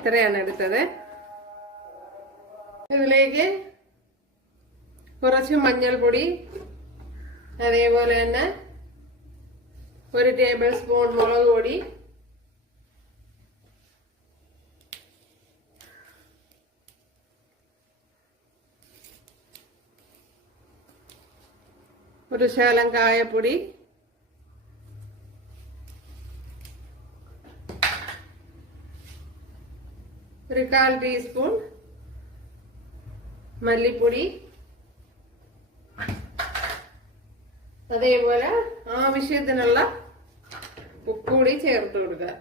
ഇത്രയാണ് എടുത്തത്. ഇതിലേക്ക് കുറച്ച് മഞ്ഞൾപ്പൊടി, അതേപോലെ തന്നെ 1 ടേബിൾ സ്പൂൺ മുളക് പൊടി, ഒരു ശകലം കായപ്പൊടി, ഒരു 1/4 ടീസ്പൂൺ മല്ലിപ്പൊടി, അതേപോലെ ആവശ്യത്തിനുള്ള ഉപ്പ് കൂടി ചേർത്ത് കൊടുക്കുക.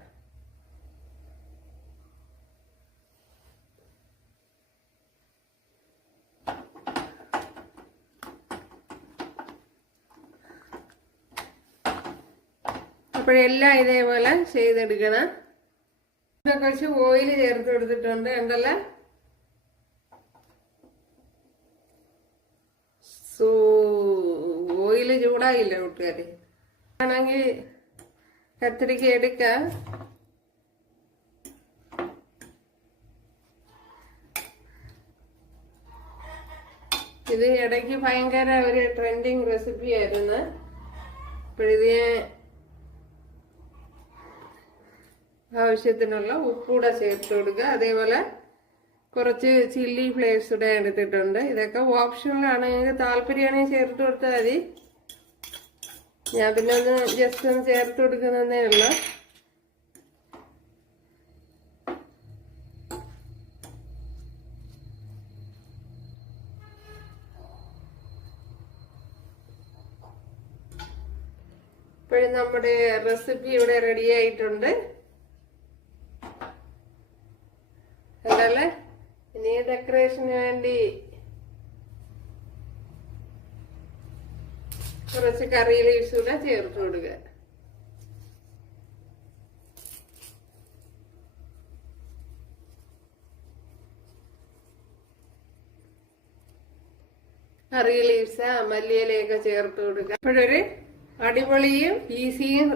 അപ്പോഴെല്ലാം ഇതേപോലെ ചെയ്തെടുക്കണം. കുറച്ച് ഓയിൽ ചേർത്ത് കൊടുത്തിട്ടുണ്ട്. ഉണ്ടല്ലോ, ഓയില് ചൂടായില്ല കൂട്ടുകാരെ. ആണെങ്കിൽ കത്തിരിക്ക എടുക്കാം. ഇത് ഇടയ്ക്ക് ഭയങ്കര ഒരു ട്രെൻഡിങ് റെസിപ്പി ആയിരുന്നു. അപ്പോഴിത് ആവശ്യത്തിനുള്ള ഉപ്പൂടെ ചേർത്ത് കൊടുക്കുക. അതേപോലെ കുറച്ച് ചില്ലി ഫ്ലേക്സ് കൂടെ എടുത്തിട്ടുണ്ട്. ഇതൊക്കെ ഓപ്ഷനിലാണ്, നിങ്ങൾക്ക് താല്പര്യമാണെങ്കിൽ ചേർത്ത് കൊടുത്താൽ മതി. ഞാൻ പിന്നെ ഒന്ന് ജസ്റ്റ് ഒന്ന് ചേർത്ത് കൊടുക്കുന്നതേ ഉള്ളൂ. ഇപ്പോഴും നമ്മുടെ റെസിപ്പി ഇവിടെ റെഡി ആയിട്ടുണ്ട്. അതല്ലേ, ഇനി ഡെക്കറേഷന് വേണ്ടി കുറച്ച് കറി ലീവ്സ് കൂടെ ചേർത്ത് കൊടുക്കുക. കറി ലീവ്സ്, മല്ലിയിലയൊക്കെ ചേർത്ത് കൊടുക്കുക. അപ്പോഴൊരു അടിപൊളിയും ഈസിയും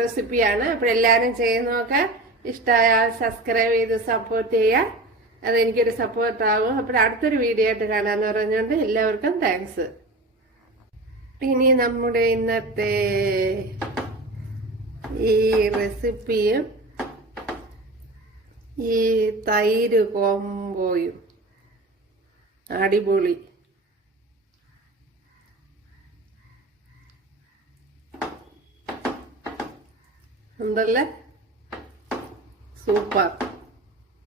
റെസിപ്പിയാണ്. അപ്പോഴെല്ലാരും ചെയ്ത് നോക്കാം. ഇഷ്ടമായാൽ സബ്സ്ക്രൈബ് ചെയ്ത് സപ്പോർട്ട് ചെയ്യുക. അതെനിക്കൊരു സപ്പോർട്ടാകും. അപ്പോൾ അടുത്തൊരു വീഡിയോ ആയിട്ട് കാണാമെന്ന് പറഞ്ഞുകൊണ്ട് എല്ലാവർക്കും താങ്ക്സ്. ഇനി നമ്മുടെ ഇന്നത്തെ ഈ റെസിപ്പിയും ഈ തൈര് കോംബോയും അടിപൊളി. ഉണ്ടല്ലേ, സൂപ്പർ.